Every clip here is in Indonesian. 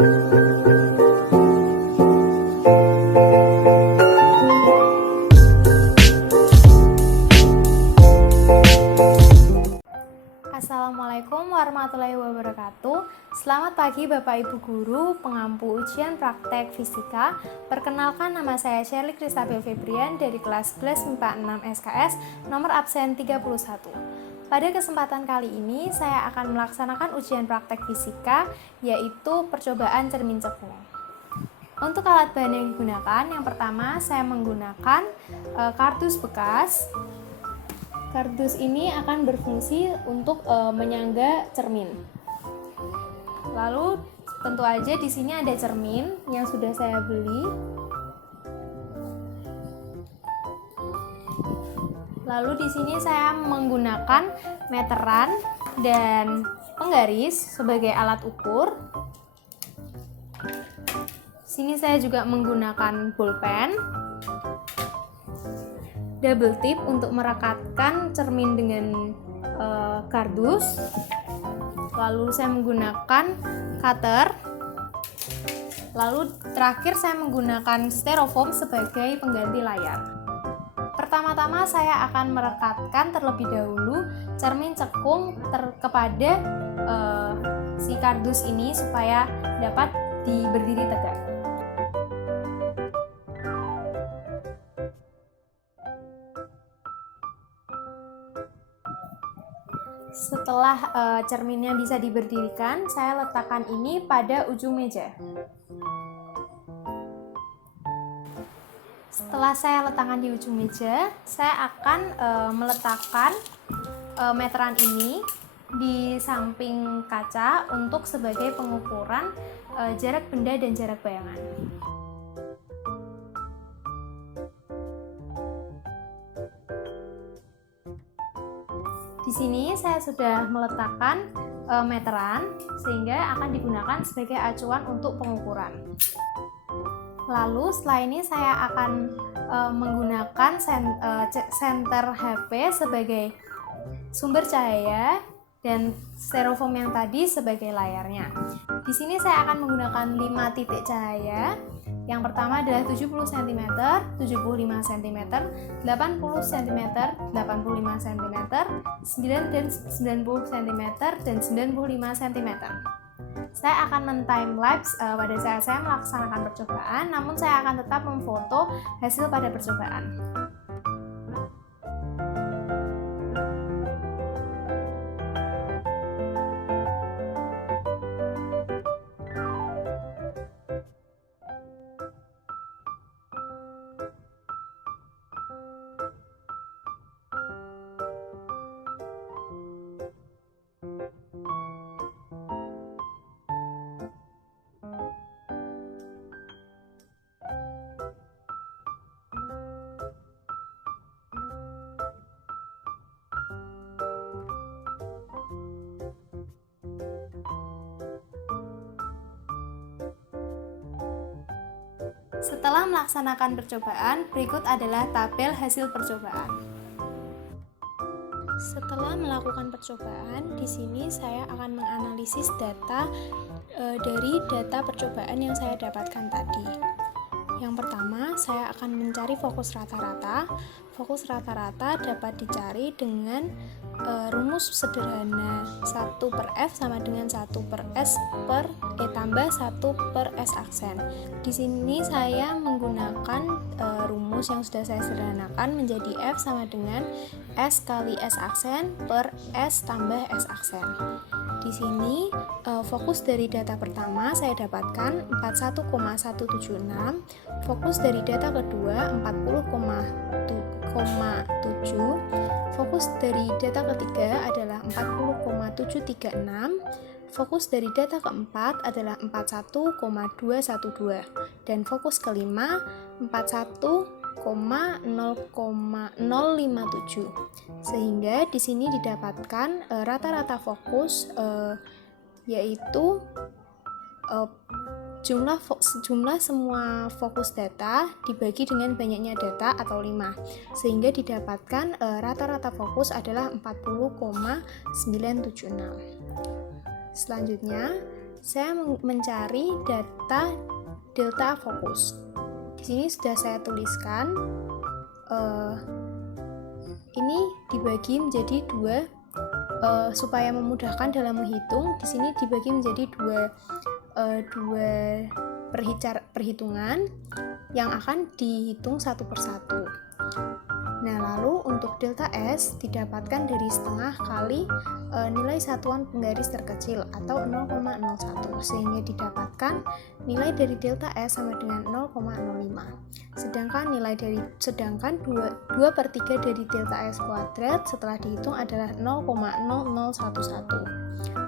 Assalamualaikum warahmatullahi wabarakatuh. Selamat pagi Bapak Ibu Guru, pengampu ujian praktek fisika. Perkenalkan, nama saya Shirley Kristabel Febrian dari kelas 11 MIPA 6 SKS, nomor absen 31. Pada kesempatan kali ini, saya akan melaksanakan ujian praktek fisika, yaitu percobaan cermin cekung. Untuk alat bahan yang digunakan, yang pertama saya menggunakan kardus bekas. Kardus ini akan berfungsi untuk menyangga cermin. Lalu tentu aja di sini ada cermin yang sudah saya beli. Lalu di sini saya menggunakan meteran dan penggaris sebagai alat ukur. Sini saya juga menggunakan pulpen, double tip untuk merekatkan cermin dengan kardus. Lalu saya menggunakan cutter. Lalu terakhir saya menggunakan styrofoam sebagai pengganti layar. Pertama-tama saya akan merekatkan terlebih dahulu cermin cekung kepada si kardus ini supaya dapat berdiri tegak. Setelah cerminnya bisa diberdirikan, saya letakkan ini pada ujung meja. Setelah saya letakkan di ujung meja, saya akan meletakkan meteran ini di samping kaca untuk sebagai pengukuran jarak benda dan jarak bayangan. Di sini saya sudah meletakkan meteran sehingga akan digunakan sebagai acuan untuk pengukuran. Lalu setelah ini saya akan menggunakan senter HP sebagai sumber cahaya dan styrofoam yang tadi sebagai layarnya. Di sini saya akan menggunakan 5 titik cahaya. Yang pertama adalah 70 cm, 75 cm, 80 cm, 85 cm, 9 dan 90 cm, dan 95 cm. Saya akan men-timelapse pada saat saya melaksanakan percobaan, namun saya akan tetap memfoto hasil pada percobaan. Setelah melaksanakan percobaan, berikut adalah tabel hasil percobaan. Setelah melakukan percobaan, di sini saya akan menganalisis data dari data percobaan yang saya dapatkan tadi. Yang pertama, saya akan mencari fokus rata-rata. Fokus rata-rata dapat dicari dengan rumus sederhana 1/F sama dengan 1/S per E tambah 1/S aksen. Di sini saya menggunakan rumus yang sudah saya sederhanakan menjadi F sama dengan S kali S aksen per S tambah S aksen. Di sini fokus dari data pertama saya dapatkan 41,176, fokus dari data kedua 40,7, fokus dari data ketiga adalah 40,736, fokus dari data keempat adalah 41,212, dan fokus kelima 41,0,057. Sehingga di sini didapatkan rata-rata fokus yaitu jumlah semua fokus data dibagi dengan banyaknya data atau 5, sehingga didapatkan rata-rata fokus adalah 40,976. Selanjutnya saya mencari data delta fokus. Di sini sudah saya tuliskan. Ini dibagi menjadi dua supaya memudahkan dalam menghitung. Di sini dibagi menjadi dua perhitungan yang akan dihitung satu persatu. Nah, lalu untuk delta S didapatkan dari setengah kali nilai satuan penggaris terkecil atau 0,01, sehingga didapatkan nilai dari delta S sama dengan 0,05. Sedangkan 2/3 dari delta S kuadrat setelah dihitung adalah 0,0011.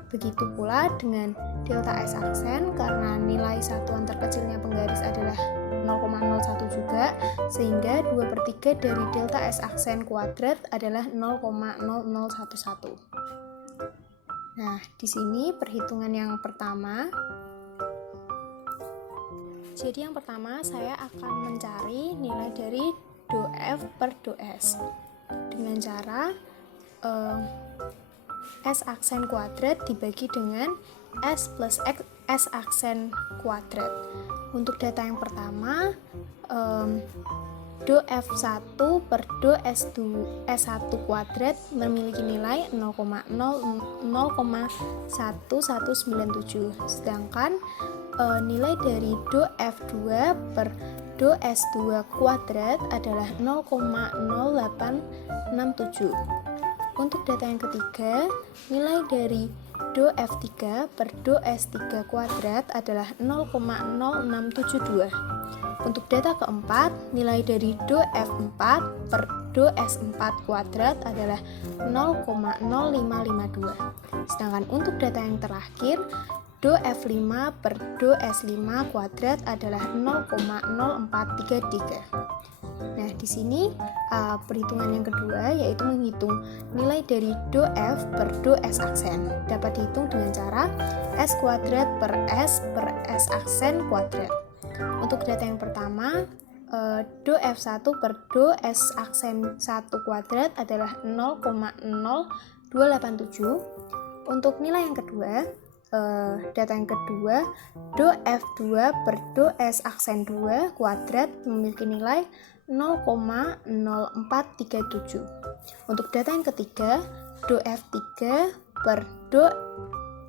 Begitu pula dengan delta S aksen, karena nilai satuan terkecilnya penggaris adalah 0,01 juga, sehingga 2/3 dari delta S aksen kuadrat adalah 0,0011. Nah, di sini perhitungan yang pertama. Jadi yang pertama saya akan mencari nilai dari do F per do S dengan cara S aksen kuadrat dibagi dengan S plus X S aksen kuadrat. Untuk data yang pertama, do F1 per do S1 kuadrat memiliki nilai 0,1197, sedangkan nilai dari do F2 per do S2 kuadrat adalah 0,0867. Untuk data yang ketiga, nilai dari do F3 per do S3 kuadrat adalah 0,0672. Untuk data keempat, nilai dari do F4 per do S4 kuadrat adalah 0,0552. Sedangkan untuk data yang terakhir, do F5 per do S5 kuadrat adalah 0,0433. Nah, di sini perhitungan yang kedua yaitu menghitung nilai dari do F per do S aksen. Dapat dihitung dengan cara S kuadrat per S aksen kuadrat. Untuk data yang pertama, do F1 per do S aksen 1 kuadrat adalah 0,0287. Untuk nilai yang kedua, data yang kedua, do F2 per do S aksen 2 kuadrat memiliki nilai 0,0437. Untuk data yang ketiga, do F3 per do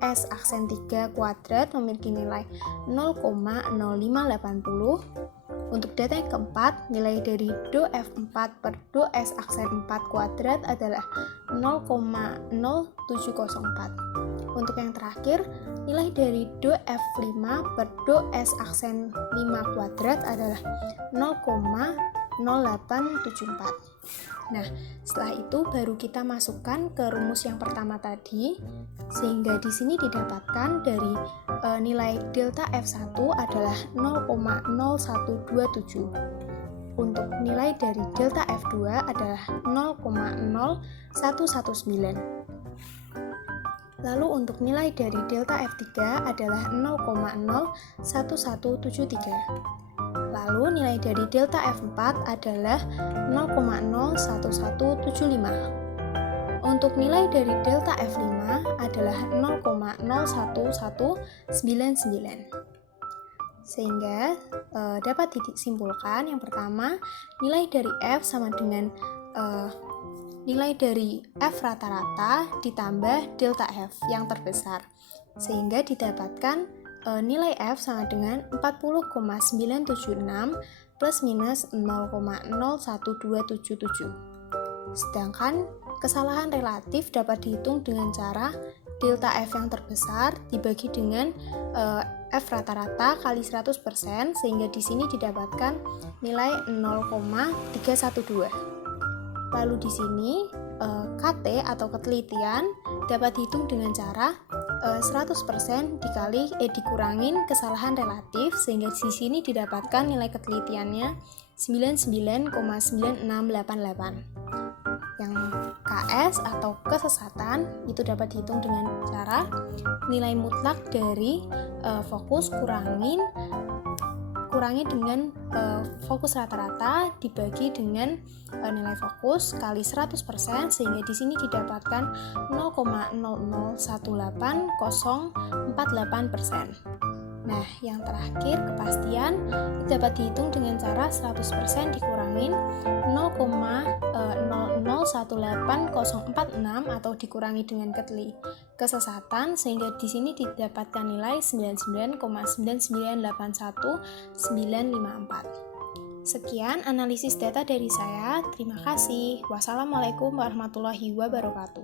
S aksen 3 kuadrat memiliki nilai 0,0580. Untuk data yang keempat, nilai dari do F4 per do S aksen 4 kuadrat adalah 0,0704. Untuk yang terakhir, nilai dari do F5 per do S aksen 5 kuadrat adalah 0,0874. Nah, setelah itu baru kita masukkan ke rumus yang pertama tadi, sehingga di sini didapatkan dari nilai delta F1 adalah 0,0127. Untuk nilai dari delta F2 adalah 0,0119. Lalu untuk nilai dari delta F3 adalah 0,01173. Lalu nilai dari delta F4 adalah 0,01175. Untuk nilai dari delta F5 adalah 0,01199. Sehingga dapat disimpulkan yang pertama, nilai dari F sama dengan nilai dari F rata-rata ditambah delta F yang terbesar, sehingga didapatkan nilai F sama dengan 40,976 plus minus 0,01277. Sedangkan kesalahan relatif dapat dihitung dengan cara delta F yang terbesar dibagi dengan F rata-rata kali 100%, sehingga di sini didapatkan nilai 0,312. Lalu di sini KT atau ketelitian dapat dihitung dengan cara 100% dikurangin kesalahan relatif, sehingga di sini didapatkan nilai ketelitiannya 99,9688. Yang KS atau kesesatan itu dapat dihitung dengan cara nilai mutlak dari fokus kurangin dikurangi dengan fokus rata-rata dibagi dengan nilai fokus kali 100%, sehingga di sini didapatkan 0,0018048%. Nah, yang terakhir kepastian dapat dihitung dengan cara 100% dikurangin 0,001846 atau dikurangi dengan kesesatan, sehingga di sini didapatkan nilai 99,9981954. Sekian analisis data dari saya. Terima kasih. Wassalamualaikum warahmatullahi wabarakatuh.